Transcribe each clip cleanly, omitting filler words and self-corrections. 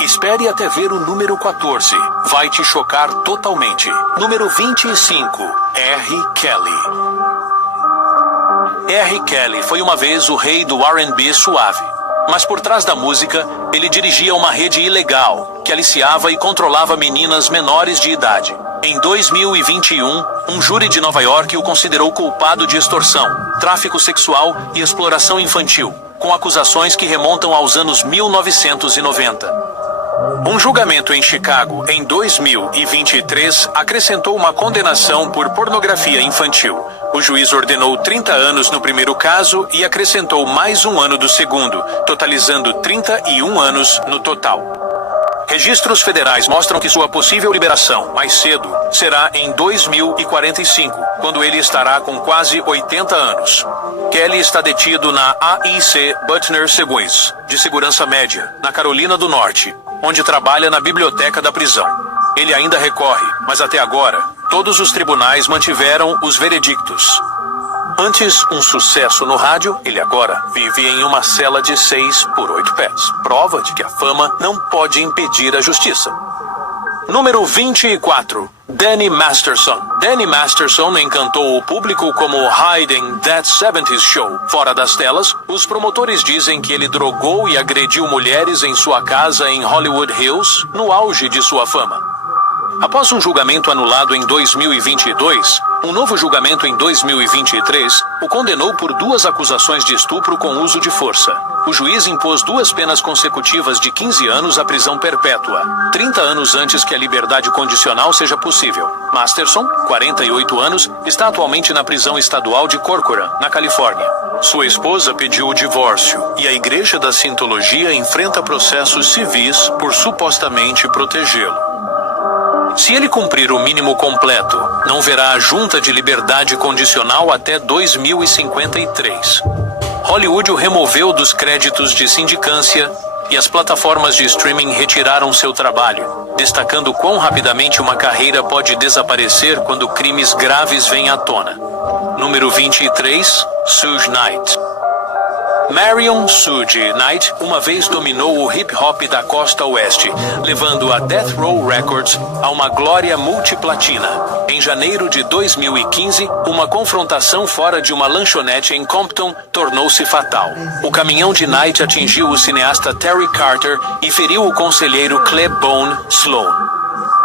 Espere até ver o número 14. Vai te chocar totalmente. Número 25. R. Kelly. R. Kelly foi uma vez o rei do R&B suave. Mas por trás da música, ele dirigia uma rede ilegal, que aliciava e controlava meninas menores de idade. Em 2021, um júri de Nova York o considerou culpado de extorsão, tráfico sexual e exploração infantil, com acusações que remontam aos anos 1990. Um julgamento em Chicago, em 2023, acrescentou uma condenação por pornografia infantil. O juiz ordenou 30 anos no primeiro caso e acrescentou mais um ano do segundo, totalizando 31 anos no total. Registros federais mostram que sua possível liberação, mais cedo, será em 2045, quando ele estará com quase 80 anos. Kelly está detido na AIC Butner Seguins, de segurança média, na Carolina do Norte, onde trabalha na biblioteca da prisão. Ele ainda recorre, mas até agora, todos os tribunais mantiveram os veredictos. Antes um sucesso no rádio, ele agora vive em uma cela de 6 por 8 pés. Prova de que a fama não pode impedir a justiça. Número 24. Danny Masterson. Danny Masterson encantou o público como Hiding That 70s Show. Fora das telas, os promotores dizem que ele drogou e agrediu mulheres em sua casa em Hollywood Hills, no auge de sua fama. Após um julgamento anulado em 2022, um novo julgamento em 2023 o condenou por 2 acusações de estupro com uso de força. O juiz impôs 2 penas consecutivas de 15 anos à prisão perpétua, 30 anos antes que a liberdade condicional seja possível. Masterson, 48 anos, está atualmente na prisão estadual de Corcoran, na Califórnia. Sua esposa pediu o divórcio e a Igreja da Scientologia enfrenta processos civis por supostamente protegê-lo. Se ele cumprir o mínimo completo, não verá a junta de liberdade condicional até 2053. Hollywood o removeu dos créditos de sindicância e as plataformas de streaming retiraram seu trabalho, destacando quão rapidamente uma carreira pode desaparecer quando crimes graves vêm à tona. Número 23. Suge Knight. Marion Suge Knight uma vez dominou o hip-hop da costa oeste, levando a Death Row Records a uma glória multiplatina. Em janeiro de 2015, uma confrontação fora de uma lanchonete em Compton tornou-se fatal. O caminhão de Knight atingiu o cineasta Terry Carter e feriu o conselheiro Clebone Sloan.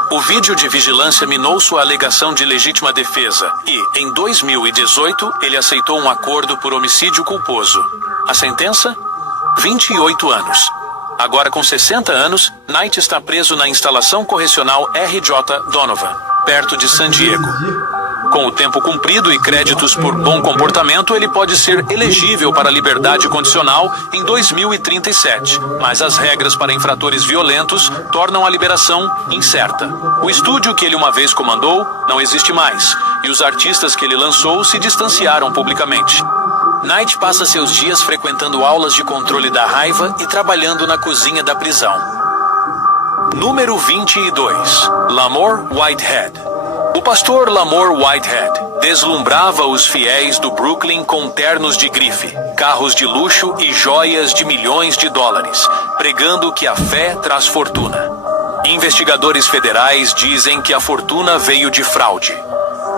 O vídeo de vigilância minou sua alegação de legítima defesa e, em 2018, ele aceitou um acordo por homicídio culposo. A sentença? 28 anos. Agora com 60 anos, Knight está preso na instalação correcional R.J. Donovan, perto de San Diego. Com o tempo cumprido e créditos por bom comportamento, ele pode ser elegível para liberdade condicional em 2037, mas as regras para infratores violentos tornam a liberação incerta. O estúdio que ele uma vez comandou não existe mais, e os artistas que ele lançou se distanciaram publicamente. Knight passa seus dias frequentando aulas de controle da raiva e trabalhando na cozinha da prisão. Número 22. Lamor Whitehead. O pastor Lamor Whitehead deslumbrava os fiéis do Brooklyn com ternos de grife, carros de luxo e joias de milhões de dólares, pregando que a fé traz fortuna. Investigadores federais dizem que a fortuna veio de fraude.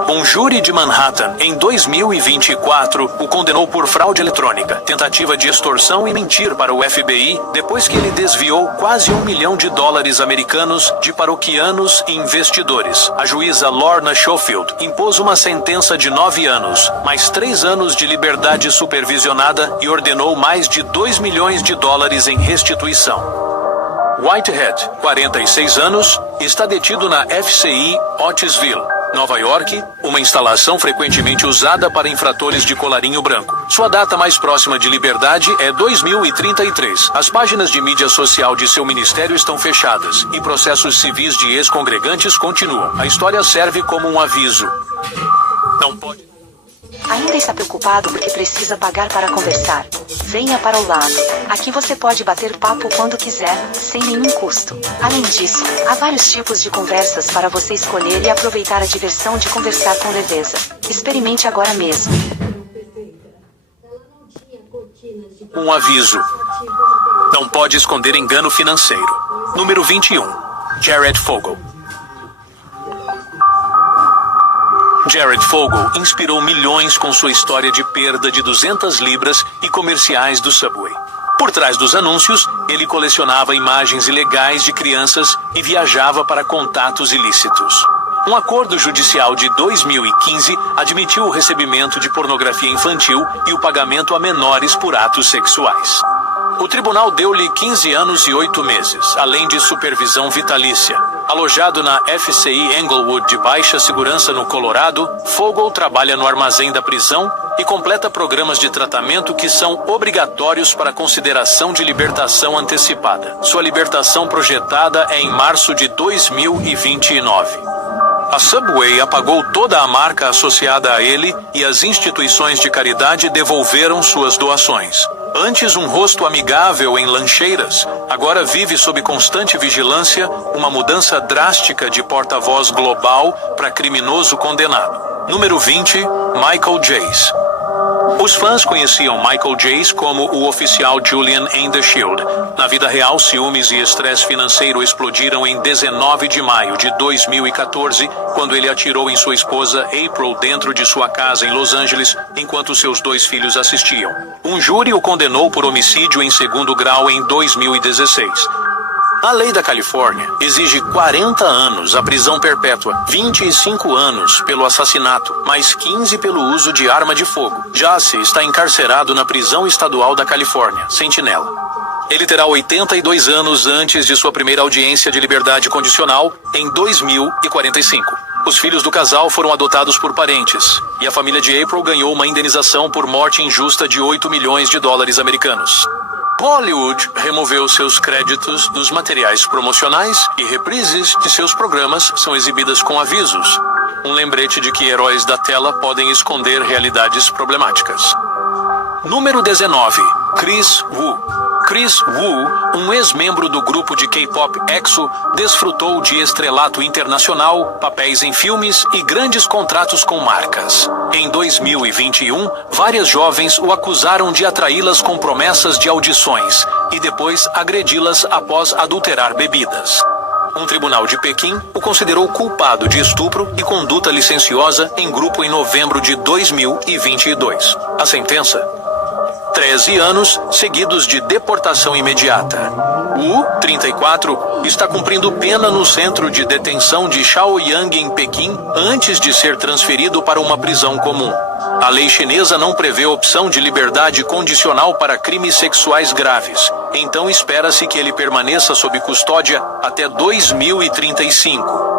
Um júri de Manhattan, em 2024, o condenou por fraude eletrônica, tentativa de extorsão e mentir para o FBI, depois que ele desviou quase $1 milhão americanos de paroquianos e investidores. A juíza Lorna Schofield impôs uma sentença de 9 anos, mais 3 anos de liberdade supervisionada e ordenou mais de $2 milhões em restituição. Whitehead, 46 anos, está detido na FCI Otisville, Nova York, uma instalação frequentemente usada para infratores de colarinho branco. Sua data mais próxima de liberdade é 2033. As páginas de mídia social de seu ministério estão fechadas e processos civis de ex-congregantes continuam. A história serve como um aviso. Não pode... Ainda está preocupado porque precisa pagar para conversar? Venha para o lado. Aqui você pode bater papo quando quiser, sem nenhum custo. Além disso, há vários tipos de conversas para você escolher e aproveitar a diversão de conversar com leveza. Experimente agora mesmo. Um aviso. Não pode esconder engano financeiro. Número 21. Jared Fogle. Jared Fogle inspirou milhões com sua história de perda de 200 libras e comerciais do Subway. Por trás dos anúncios, ele colecionava imagens ilegais de crianças e viajava para contatos ilícitos. Um acordo judicial de 2015 admitiu o recebimento de pornografia infantil e o pagamento a menores por atos sexuais. O tribunal deu-lhe 15 anos e 8 meses, além de supervisão vitalícia. Alojado na FCI Englewood de baixa segurança no Colorado, Fogle trabalha no armazém da prisão e completa programas de tratamento que são obrigatórios para consideração de libertação antecipada. Sua libertação projetada é em março de 2029. A Subway apagou toda a marca associada a ele e as instituições de caridade devolveram suas doações. Antes um rosto amigável em lancheiras, agora vive sob constante vigilância uma mudança drástica de porta-voz global para criminoso condenado. Número 20, Michael Jace. Os fãs conheciam Michael Jace como o oficial Julian em The Shield. Na vida real, ciúmes e estresse financeiro explodiram em 19 de maio de 2014, quando ele atirou em sua esposa April dentro de sua casa em Los Angeles, enquanto seus 2 filhos assistiam. Um júri o condenou por homicídio em 2º grau em 2016. A lei da Califórnia exige 40 anos a prisão perpétua, 25 anos pelo assassinato, mais 15 pelo uso de arma de fogo. Jace está encarcerado na prisão estadual da Califórnia, Sentinela. Ele terá 82 anos antes de sua primeira audiência de liberdade condicional, em 2045. Os filhos do casal foram adotados por parentes, e a família de April ganhou uma indenização por morte injusta de 8 milhões de dólares americanos. Hollywood removeu seus créditos dos materiais promocionais e reprises de seus programas são exibidas com avisos. Um lembrete de que heróis da tela podem esconder realidades problemáticas. Número 19. Kris Wu. Kris Wu, um ex-membro do grupo de K-pop EXO, desfrutou de estrelato internacional, papéis em filmes e grandes contratos com marcas. Em 2021, várias jovens o acusaram de atraí-las com promessas de audições e depois agredi-las após adulterar bebidas. Um tribunal de Pequim o considerou culpado de estupro e conduta licenciosa em grupo em novembro de 2022. A sentença? 13 anos seguidos de deportação imediata. Wu, 34, está cumprindo pena no centro de detenção de Shaoyang em Pequim antes de ser transferido para uma prisão comum. A lei chinesa não prevê opção de liberdade condicional para crimes sexuais graves, então espera-se que ele permaneça sob custódia até 2035.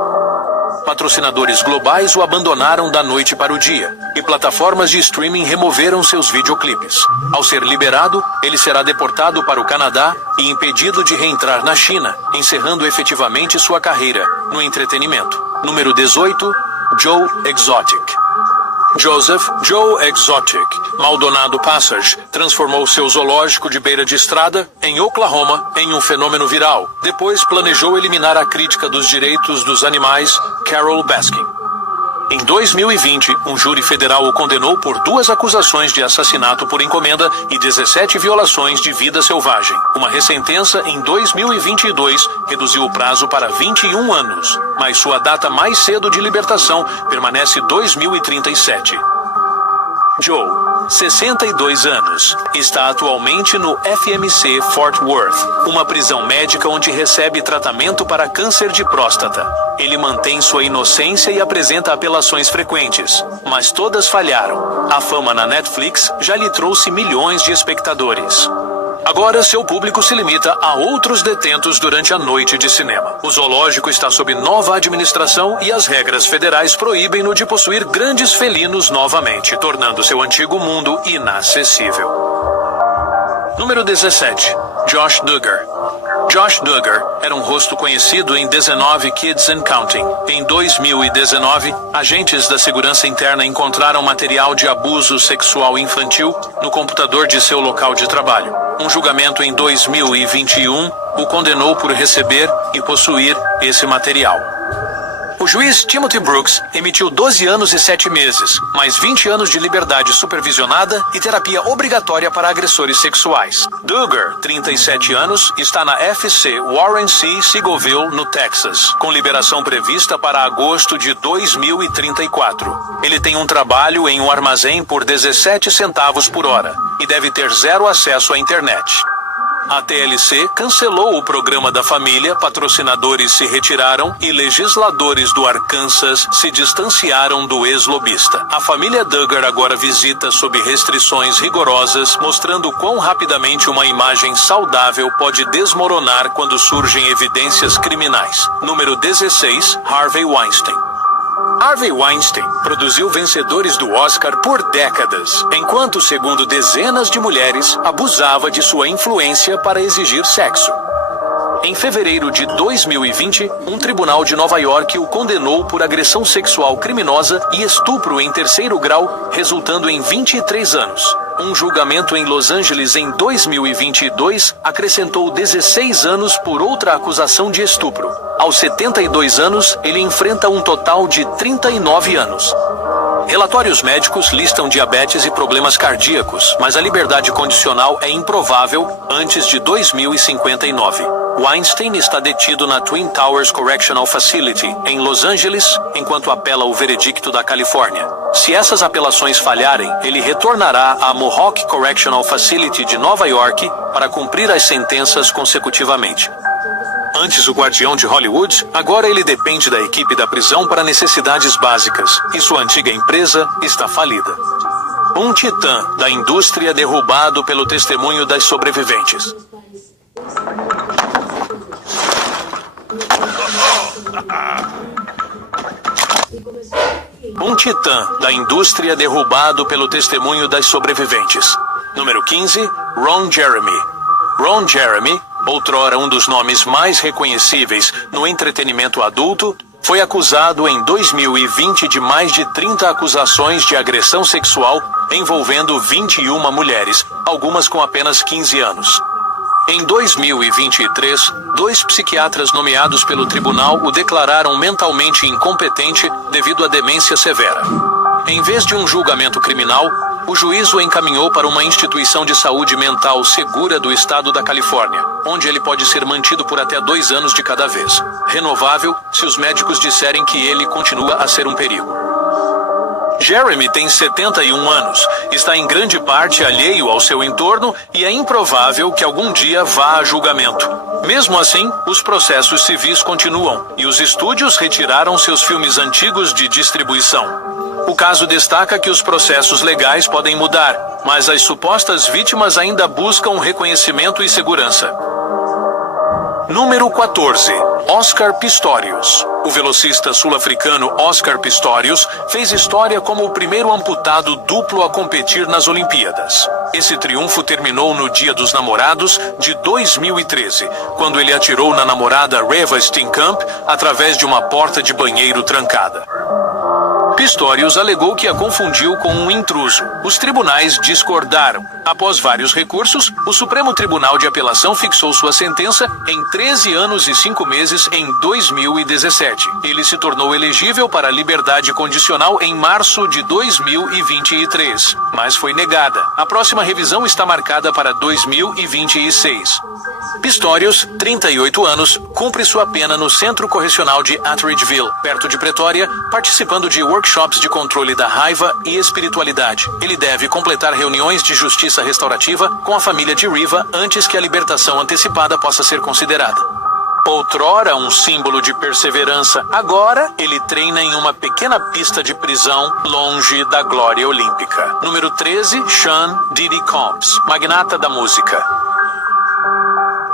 Patrocinadores globais o abandonaram da noite para o dia, e plataformas de streaming removeram seus videoclipes. Ao ser liberado, ele será deportado para o Canadá e impedido de reentrar na China, encerrando efetivamente sua carreira no entretenimento. Número 18, Joe Exotic. Joseph Joe Exotic Maldonado Passage transformou seu zoológico de beira de estrada, em Oklahoma, em um fenômeno viral. Depois planejou eliminar a crítica dos direitos dos animais, Carol Baskin. Em 2020, um júri federal o condenou por 2 acusações de assassinato por encomenda e 17 violações de vida selvagem. Uma ressentença em 2022 reduziu o prazo para 21 anos, mas sua data mais cedo de libertação permanece 2037. Joe, 62 anos, está atualmente no FMC Fort Worth, uma prisão médica onde recebe tratamento para câncer de próstata. Ele mantém sua inocência e apresenta apelações frequentes, mas todas falharam. A fama na Netflix já lhe trouxe milhões de espectadores. Agora seu público se limita a outros detentos durante a noite de cinema. O zoológico está sob nova administração e as regras federais proíbem-no de possuir grandes felinos novamente, tornando seu antigo mundo inacessível. Número 17. Josh Duggar. Josh Duggar era um rosto conhecido em 19 Kids and Counting. Em 2019, agentes da segurança interna encontraram material de abuso sexual infantil no computador de seu local de trabalho. Um julgamento em 2021 o condenou por receber e possuir esse material. O juiz Timothy Brooks emitiu 12 anos e 7 meses, mais 20 anos de liberdade supervisionada e terapia obrigatória para agressores sexuais. Duggar, 37 anos, está na FC Warren C. Seagoville, no Texas, com liberação prevista para agosto de 2034. Ele tem um trabalho em um armazém por 17 centavos por hora e deve ter zero acesso à internet. A TLC cancelou o programa da família, patrocinadores se retiraram e legisladores do Arkansas se distanciaram do ex-lobista. A família Duggar agora visita sob restrições rigorosas, mostrando quão rapidamente uma imagem saudável pode desmoronar quando surgem evidências criminais. Número 16, Harvey Weinstein. Harvey Weinstein produziu vencedores do Oscar por décadas, enquanto, segundo dezenas de mulheres, abusava de sua influência para exigir sexo. Em fevereiro de 2020, um tribunal de Nova York o condenou por agressão sexual criminosa e estupro em terceiro grau, resultando em 23 anos. Um julgamento em Los Angeles em 2022 acrescentou 16 anos por outra acusação de estupro. Aos 72 anos, ele enfrenta um total de 39 anos. Relatórios médicos listam diabetes e problemas cardíacos, mas a liberdade condicional é improvável antes de 2059. Weinstein está detido na Twin Towers Correctional Facility, em Los Angeles, enquanto apela o veredicto da Califórnia. Se essas apelações falharem, ele retornará à Mohawk Correctional Facility de Nova York para cumprir as sentenças consecutivamente. Antes o guardião de Hollywood, agora ele depende da equipe da prisão para necessidades básicas, e sua antiga empresa está falida. Um titã da indústria derrubado pelo testemunho das sobreviventes. Um titã da indústria derrubado pelo testemunho das sobreviventes. Número 15, Ron Jeremy. Ron Jeremy, outrora um dos nomes mais reconhecíveis no entretenimento adulto, foi acusado em 2020 de mais de 30 acusações de agressão sexual envolvendo 21 mulheres, algumas com apenas 15 anos. Em 2023, 2 psiquiatras nomeados pelo tribunal o declararam mentalmente incompetente devido à demência severa. Em vez de um julgamento criminal, o juiz o encaminhou para uma instituição de saúde mental segura do estado da Califórnia, onde ele pode ser mantido por até 2 anos de cada vez. Renovável, se os médicos disserem que ele continua a ser um perigo. Jeremy tem 71 anos, está em grande parte alheio ao seu entorno e é improvável que algum dia vá a julgamento. Mesmo assim, os processos civis continuam e os estúdios retiraram seus filmes antigos de distribuição. O caso destaca que os processos legais podem mudar, mas as supostas vítimas ainda buscam reconhecimento e segurança. Número 14. Oscar Pistorius. O velocista sul-africano Oscar Pistorius fez história como o primeiro amputado duplo a competir nas Olimpíadas. Esse triunfo terminou no Dia dos Namorados de 2013, quando ele atirou na namorada Reeva Steenkamp através de uma porta de banheiro trancada. Pistorius alegou que a confundiu com um intruso. Os tribunais discordaram. Após vários recursos, o Supremo Tribunal de Apelação fixou sua sentença em 13 anos e 5 meses em 2017. Ele se tornou elegível para liberdade condicional em março de 2023, mas foi negada. A próxima revisão está marcada para 2026. Pistorius, 38 anos, cumpre sua pena no Centro Correcional de Attridgeville, perto de Pretória, participando de workshops de controle da raiva e espiritualidade. Ele deve completar reuniões de justiça restaurativa com a família de Reeva antes que a libertação antecipada possa ser considerada. Outrora um símbolo de perseverança, agora ele treina em uma pequena pista de prisão longe da glória olímpica. Número 13, Sean Diddy Combs, magnata da música.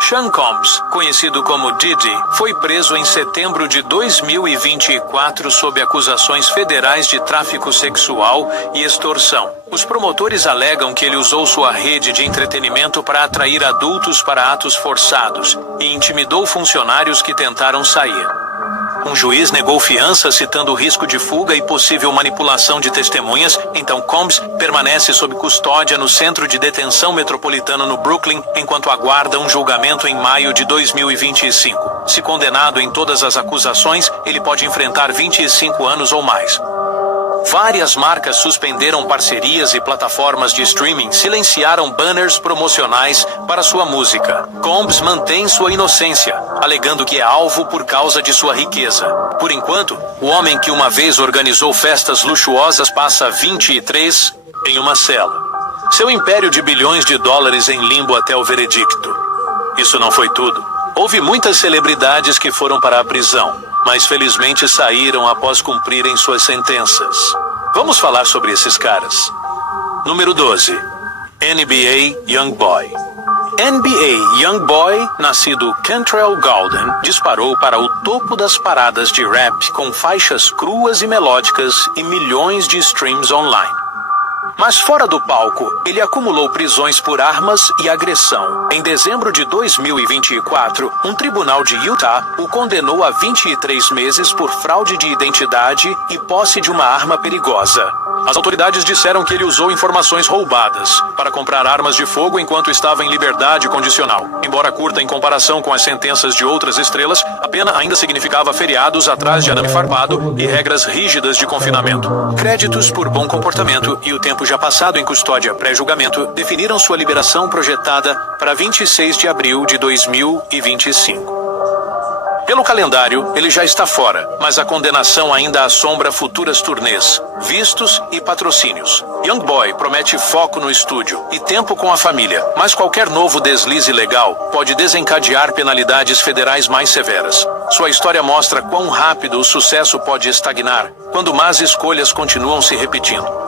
Sean Combs, conhecido como Diddy, foi preso em setembro de 2024 sob acusações federais de tráfico sexual e extorsão. Os promotores alegam que ele usou sua rede de entretenimento para atrair adultos para atos forçados e intimidou funcionários que tentaram sair. Um juiz negou fiança citando o risco de fuga e possível manipulação de testemunhas, então Combs permanece sob custódia no Centro de Detenção Metropolitano no Brooklyn, enquanto aguarda um julgamento em maio de 2025. Se condenado em todas as acusações, ele pode enfrentar 25 anos ou mais. Várias marcas suspenderam parcerias e plataformas de streaming silenciaram banners promocionais para sua música. Combs mantém sua inocência, alegando que é alvo por causa de sua riqueza. Por enquanto, o homem que uma vez organizou festas luxuosas passa 23 em uma cela. Seu império de bilhões de dólares em limbo até o veredicto. Isso não foi tudo. Houve muitas celebridades que foram para a prisão, mas felizmente saíram após cumprirem suas sentenças. Vamos falar sobre esses caras. Número 12. NBA Youngboy. NBA Youngboy, nascido Kentrell Gaulden, disparou para o topo das paradas de rap com faixas cruas e melódicas e milhões de streams online. Mas fora do palco, ele acumulou prisões por armas e agressão. Em dezembro de 2024, um tribunal de Utah o condenou a 23 meses por fraude de identidade e posse de uma arma perigosa. As autoridades disseram que ele usou informações roubadas para comprar armas de fogo enquanto estava em liberdade condicional. Embora curta em comparação com as sentenças de outras estrelas, a pena ainda significava feriados atrás de arame farpado e regras rígidas de confinamento. Créditos por bom comportamento e o tempo já passado em custódia pré-julgamento definiram sua liberação projetada para 26 de abril de 2025. Pelo calendário, ele já está fora, mas a condenação ainda assombra futuras turnês, vistos e patrocínios. Youngboy promete foco no estúdio e tempo com a família, mas qualquer novo deslize legal pode desencadear penalidades federais mais severas. Sua história mostra quão rápido o sucesso pode estagnar quando más escolhas continuam se repetindo.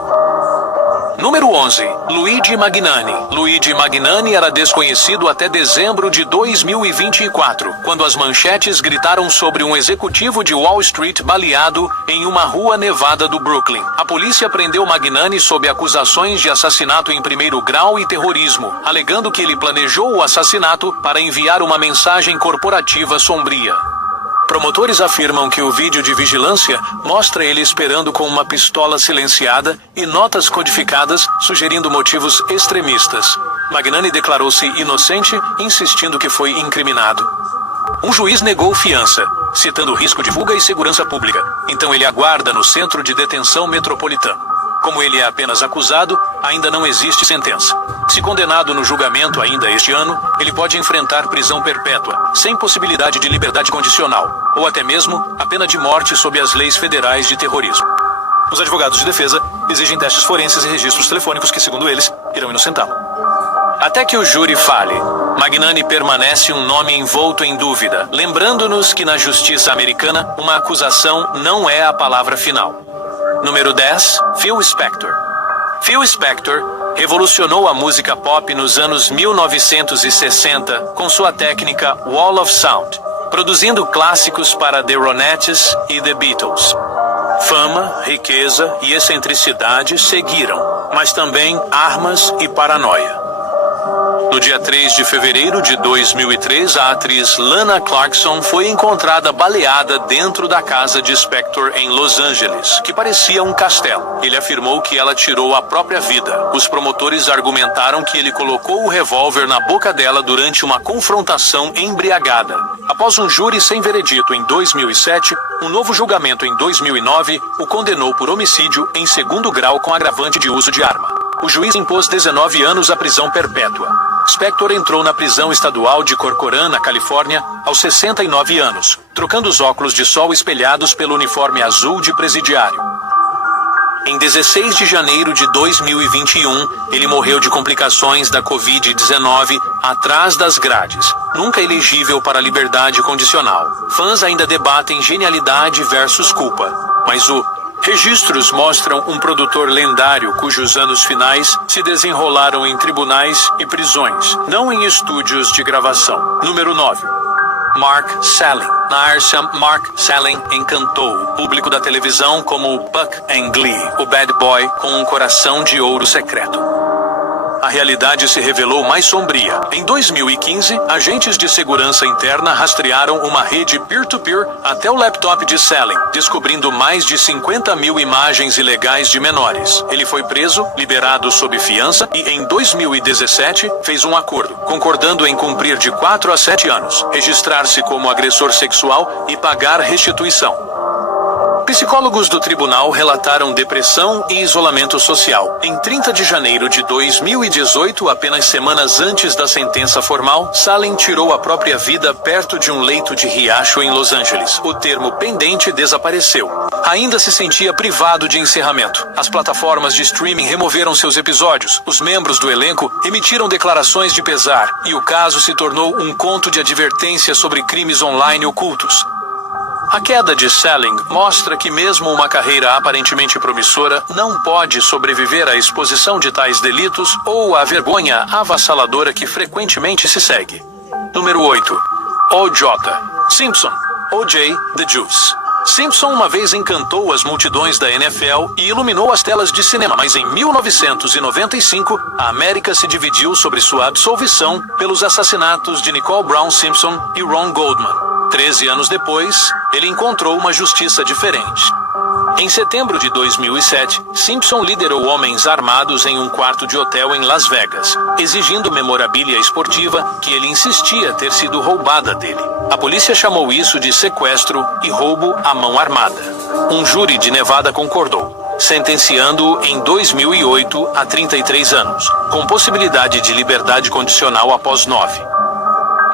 Número 11. Luigi Magnani. Luigi Magnani era desconhecido até dezembro de 2024, quando as manchetes gritaram sobre um executivo de Wall Street baleado em uma rua nevada do Brooklyn. A polícia prendeu Magnani sob acusações de assassinato em primeiro grau e terrorismo, alegando que ele planejou o assassinato para enviar uma mensagem corporativa sombria. Promotores afirmam que o vídeo de vigilância mostra ele esperando com uma pistola silenciada e notas codificadas sugerindo motivos extremistas. Magnani declarou-se inocente, insistindo que foi incriminado. Um juiz negou fiança, citando risco de fuga e segurança pública. Então ele aguarda no Centro de Detenção Metropolitano. Como ele é apenas acusado, ainda não existe sentença. Se condenado no julgamento ainda este ano, ele pode enfrentar prisão perpétua, sem possibilidade de liberdade condicional, ou até mesmo a pena de morte sob as leis federais de terrorismo. Os advogados de defesa exigem testes forenses e registros telefônicos que, segundo eles, irão inocentá-lo. Até que o júri fale, Magnani permanece um nome envolto em dúvida, lembrando-nos que na justiça americana, uma acusação não é a palavra final. Número 10. Phil Spector. Phil Spector revolucionou a música pop nos anos 1960 com sua técnica Wall of Sound, produzindo clássicos para The Ronettes e The Beatles. Fama, riqueza e excentricidade seguiram, mas também armas e paranoia. No dia 3 de fevereiro de 2003, a atriz Lana Clarkson foi encontrada baleada dentro da casa de Spector em Los Angeles, que parecia um castelo. Ele afirmou que ela tirou a própria vida. Os promotores argumentaram que ele colocou o revólver na boca dela durante uma confrontação embriagada. Após um júri sem veredito em 2007, um novo julgamento em 2009 o condenou por homicídio em segundo grau com agravante de uso de arma. O juiz impôs 19 anos à prisão perpétua. Spector entrou na prisão estadual de Corcoran, na Califórnia, aos 69 anos, trocando os óculos de sol espelhados pelo uniforme azul de presidiário. Em 16 de janeiro de 2021, ele morreu de complicações da Covid-19 atrás das grades, nunca elegível para a liberdade condicional. Fãs ainda debatem genialidade versus culpa, mas registros mostram um produtor lendário cujos anos finais se desenrolaram em tribunais e prisões, não em estúdios de gravação. Número 9. Mark Salling. Na Arsia, Mark Salling encantou o público da televisão como o Buck em Glee, o bad boy com um coração de ouro secreto. a realidade se revelou mais sombria. Em 2015, agentes de segurança interna rastrearam uma rede peer-to-peer até o laptop de Salem, descobrindo mais de 50 mil imagens ilegais de menores. Ele foi preso, liberado sob fiança e, em 2017, fez um acordo, concordando em cumprir de 4 a 7 anos, registrar-se como agressor sexual e pagar restituição. Psicólogos do tribunal relataram depressão e isolamento social. Em 30 de janeiro de 2018, apenas semanas antes da sentença formal, Salem tirou a própria vida perto de um leito de riacho em Los Angeles. O termo pendente desapareceu. Ainda se sentia privado de encerramento. As plataformas de streaming removeram seus episódios. Os membros do elenco emitiram declarações de pesar e o caso se tornou um conto de advertência sobre crimes online ocultos. A queda de Salem mostra que mesmo uma carreira aparentemente promissora não pode sobreviver à exposição de tais delitos ou à vergonha avassaladora que frequentemente se segue. Número 8. O.J. Simpson, O.J. The Juice. Simpson uma vez encantou as multidões da NFL e iluminou as telas de cinema, mas em 1995, a América se dividiu sobre sua absolvição pelos assassinatos de Nicole Brown Simpson e Ron Goldman. 13 anos depois, ele encontrou uma justiça diferente. Em setembro de 2007, Simpson liderou homens armados em um quarto de hotel em Las Vegas, exigindo memorabilia esportiva que ele insistia ter sido roubada dele. A polícia chamou isso de sequestro e roubo à mão armada. Um júri de Nevada concordou, sentenciando-o em 2008 a 33 anos, com possibilidade de liberdade condicional após 9.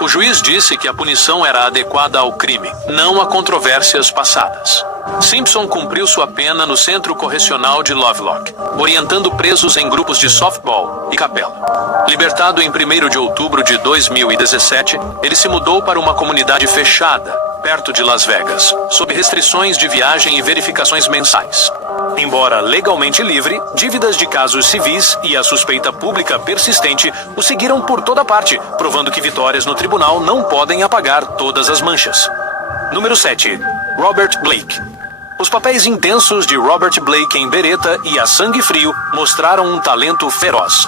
O juiz disse que a punição era adequada ao crime, não a controvérsias passadas. Simpson cumpriu sua pena no Centro Correcional de Lovelock, orientando presos em grupos de softball e capela. Libertado em 1º de outubro de 2017, ele se mudou para uma comunidade fechada, perto de Las Vegas, sob restrições de viagem e verificações mensais. Embora legalmente livre, dívidas de casos civis e a suspeita pública persistente o seguiram por toda parte, provando que vitórias no tribunal não podem apagar todas as manchas. Número 7. Robert Blake. Os papéis intensos de Robert Blake em Beretta e A Sangue Frio mostraram um talento feroz.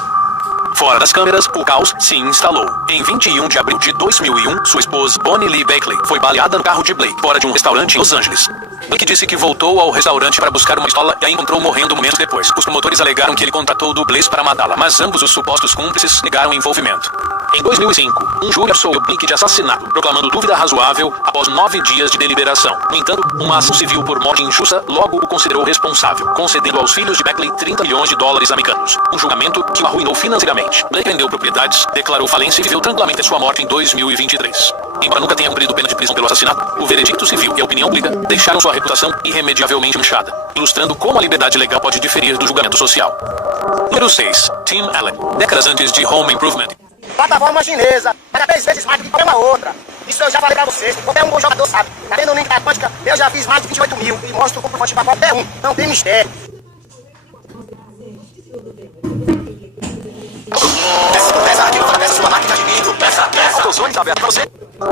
Fora das câmeras, o caos se instalou. Em 21 de abril de 2001, sua esposa Bonnie Lee Bakley foi baleada no carro de Blake, fora de um restaurante em Los Angeles. Blake disse que voltou ao restaurante para buscar uma pistola e a encontrou morrendo momentos depois. Os promotores alegaram que ele contratou dublês para matá-la, mas ambos os supostos cúmplices negaram envolvimento. Em 2005, um júri absolveu Blake de assassinato, proclamando dúvida razoável após 9 dias de deliberação. No entanto, uma ação civil por morte injusta logo o considerou responsável, concedendo aos filhos de Bakley $30 milhões americanos. Um julgamento que o arruinou financeiramente. Blake vendeu propriedades, declarou falência e viveu tranquilamente a sua morte em 2023. Embora nunca tenha cumprido pena de prisão pelo assassinato, o veredicto civil e a opinião pública deixaram sua reputação irremediavelmente manchada, ilustrando como a liberdade legal pode diferir do julgamento social. Número 6. Tim Allen. Décadas antes de Home Improvement. Plataforma chinesa, paga 10 vezes mais do que qualquer uma outra. Isso eu já falei pra vocês, qualquer um bom jogador sabe. Tá vendo o link da Quântica? Eu já fiz mais de 28 mil e mostro o comprovante pra qualquer um. Não tem mistério.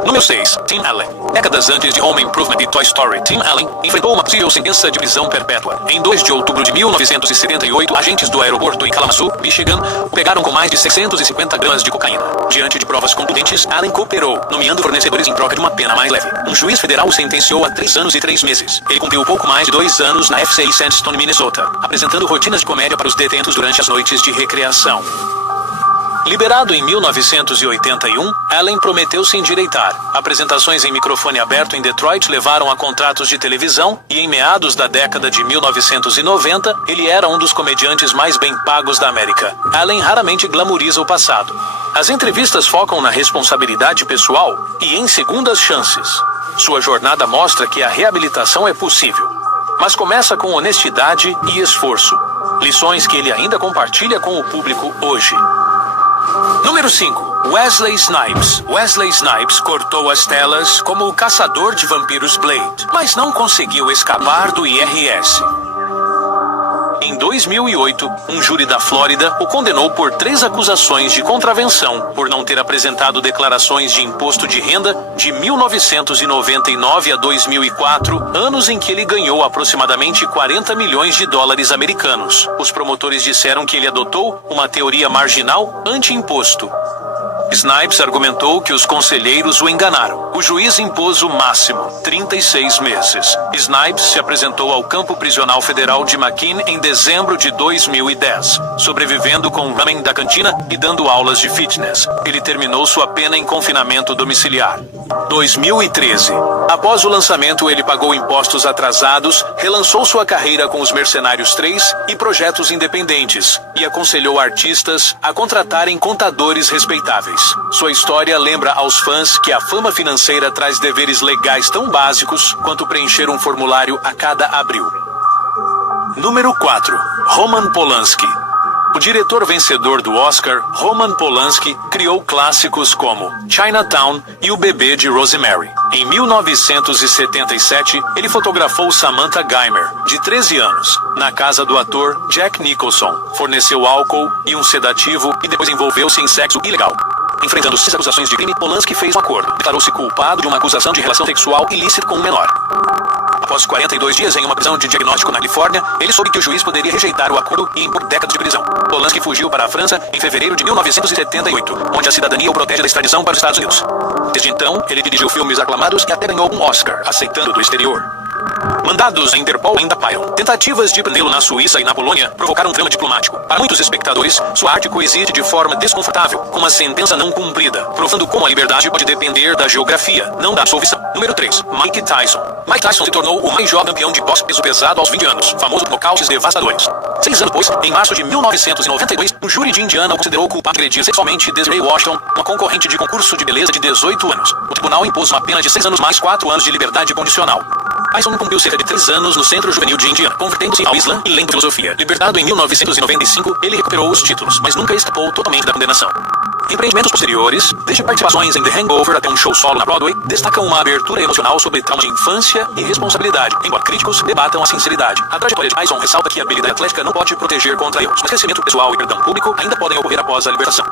Número 6. Tim Allen. Décadas antes de Home Improvement e Toy Story, Tim Allen enfrentou uma possível sentença de prisão perpétua. Em 2 de outubro de 1978, agentes do aeroporto em Kalamazoo, Michigan, o pegaram com mais de 650 gramas de cocaína. Diante de provas contundentes, Allen cooperou, nomeando fornecedores em troca de uma pena mais leve. Um juiz federal o sentenciou a 3 anos e 3 meses. Ele cumpriu pouco mais de 2 anos na FCI Sandstone, Minnesota, apresentando rotinas de comédia para os detentos durante as noites de recreação. Liberado em 1981, Allen prometeu se endireitar. Apresentações em microfone aberto em Detroit levaram a contratos de televisão e em meados da década de 1990, ele era um dos comediantes mais bem pagos da América. Allen raramente glamoriza o passado. As entrevistas focam na responsabilidade pessoal e em segundas chances. Sua jornada mostra que a reabilitação é possível, mas começa com honestidade e esforço. Lições que ele ainda compartilha com o público hoje. Número 5. Wesley Snipes. Wesley Snipes cortou as telas como o caçador de vampiros Blade, mas não conseguiu escapar do IRS. Em 2008, um júri da Flórida o condenou por 3 acusações de contravenção por não ter apresentado declarações de imposto de renda de 1999 a 2004, anos em que ele ganhou aproximadamente 40 milhões de dólares americanos. Os promotores disseram que ele adotou uma teoria marginal anti-imposto. Snipes argumentou que os conselheiros o enganaram. O juiz impôs o máximo, 36 meses. Snipes se apresentou ao campo prisional federal de McKean em dezembro de 2010, sobrevivendo com ramen da cantina e dando aulas de fitness. Ele terminou sua pena em confinamento domiciliar. 2013. Após o lançamento, ele pagou impostos atrasados, relançou sua carreira com os Mercenários 3 e projetos independentes, e aconselhou artistas a contratarem contadores respeitáveis. Sua história lembra aos fãs que a fama financeira traz deveres legais tão básicos quanto preencher um formulário a cada abril. Número 4. Roman Polanski. O diretor vencedor do Oscar, Roman Polanski, criou clássicos como Chinatown e O Bebê de Rosemary. Em 1977, ele fotografou Samantha Geimer, de 13 anos, na casa do ator Jack Nicholson. Forneceu álcool e um sedativo e depois envolveu-se em sexo ilegal. Enfrentando 6 acusações de crime, Polanski fez um acordo. Declarou-se culpado de uma acusação de relação sexual ilícita com um menor. Após 42 dias em uma prisão de diagnóstico na Califórnia, ele soube que o juiz poderia rejeitar o acordo e impor décadas de prisão. Polanski fugiu para a França em fevereiro de 1978, onde a cidadania o protege da extradição para os Estados Unidos. Desde então, ele dirigiu filmes aclamados e até ganhou um Oscar, aceitando do exterior. Mandados da Interpol ainda pairam. Tentativas de prendê-lo na Suíça e na Polônia provocaram um drama diplomático. Para muitos espectadores, sua arte coexiste de forma desconfortável, com uma sentença não cumprida, provando como a liberdade pode depender da geografia, não da absolvição. Número 3. Mike Tyson. Mike Tyson se tornou o mais jovem campeão de boxe peso pesado aos 20 anos, famoso por nocautes devastadores. 6 anos depois, em março de 1992, um júri de Indiana o considerou culpado de agredir sexualmente Desiree Washington, uma concorrente de concurso de beleza de 18 anos. O tribunal impôs uma pena de 6 anos mais 4 anos de liberdade condicional. Tyson cumpriu cerca de 3 anos no Centro Juvenil de Indiana, convertendo-se ao Islã e lendo filosofia. Libertado em 1995, ele recuperou os títulos, mas nunca escapou totalmente da condenação. Empreendimentos posteriores, desde participações em The Hangover até um show solo na Broadway, destacam uma abertura emocional sobre trauma de infância e responsabilidade, embora críticos debatam a sinceridade. A trajetória de Tyson ressalta que a habilidade atlética não pode proteger contra erros, mas crescimento pessoal e perdão público ainda podem ocorrer após a libertação.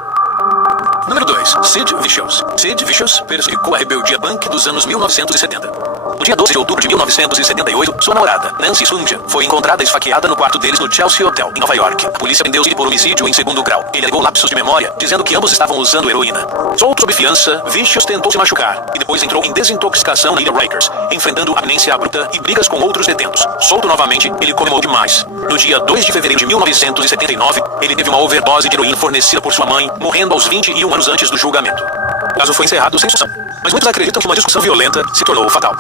Número 2. Sid Vicious. Sid Vicious personificou a rebeldia punk dos anos 1970. No dia 12 de outubro de 1978, sua namorada, Nancy Sunja, foi encontrada esfaqueada no quarto deles no Chelsea Hotel, em Nova York. A polícia prendeu Sid por homicídio em 2º grau. Ele alegou lapsos de memória, dizendo que ambos estavam usando heroína. Solto sob fiança, Vicious tentou se machucar e depois entrou em desintoxicação na ilha Rikers, enfrentando amnésia abrupta e brigas com outros detentos. Solto novamente, ele comemorou demais. No dia 2 de fevereiro de 1979, ele teve uma overdose de heroína fornecida por sua mãe, morrendo aos 21 anos antes do julgamento. O caso foi encerrado sem discussão, mas muitos acreditam que uma discussão violenta se tornou fatal.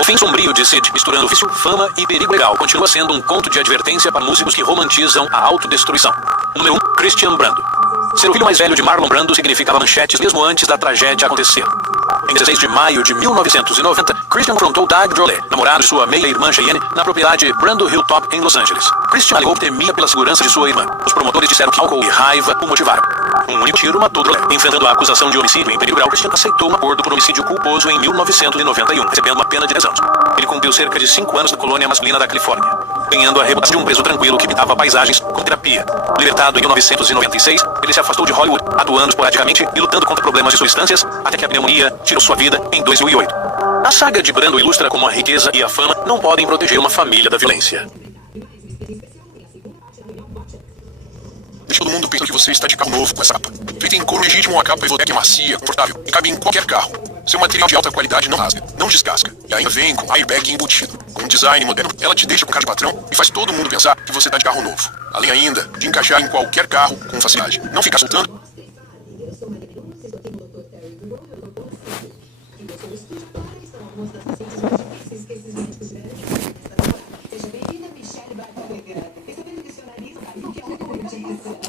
O fim sombrio de Sid, misturando vício, fama e perigo legal, continua sendo um conto de advertência para músicos que romantizam a autodestruição. Número 1. Christian Brando. Ser o filho mais velho de Marlon Brando significava manchetes mesmo antes da tragédia acontecer. Em 16 de maio de 1990, Christian confrontou Doug Drolet, namorado de sua meia-irmã Cheyenne, na propriedade Brando Hilltop, em Los Angeles. Christian alegou que temia pela segurança de sua irmã. Os promotores disseram que álcool e raiva o motivaram. Um único tiro matou Drolet. Enfrentando a acusação de homicídio em perigo grau, Christian aceitou um acordo por homicídio culposo em 1991, recebendo uma pena de 10 anos. Ele cumpriu cerca de 5 anos na colônia masculina da Califórnia, ganhando a reputação de um preso tranquilo que pintava paisagens com terapia. Libertado em 1996, ele se afastou de Hollywood, atuando esporadicamente e lutando contra problemas de substâncias, até que a pneumonia tirou sua vida em 2008. A saga de Brando ilustra como a riqueza e a fama não podem proteger uma família da violência. Deixa todo mundo pensando que você está de carro novo com essa capa. Feita em couro legítimo, a capa Evotec é macia, confortável e cabe em qualquer carro. Seu material de alta qualidade não rasga, não descasca. E ainda vem com airbag embutido. Com um design moderno, ela te deixa com cara de patrão e faz todo mundo pensar que você está de carro novo. Além ainda de encaixar em qualquer carro com facilidade. Não fica soltando. Seja bem-vinda, Michelle Bacalhau. Recebendo dicionarismo, o que é um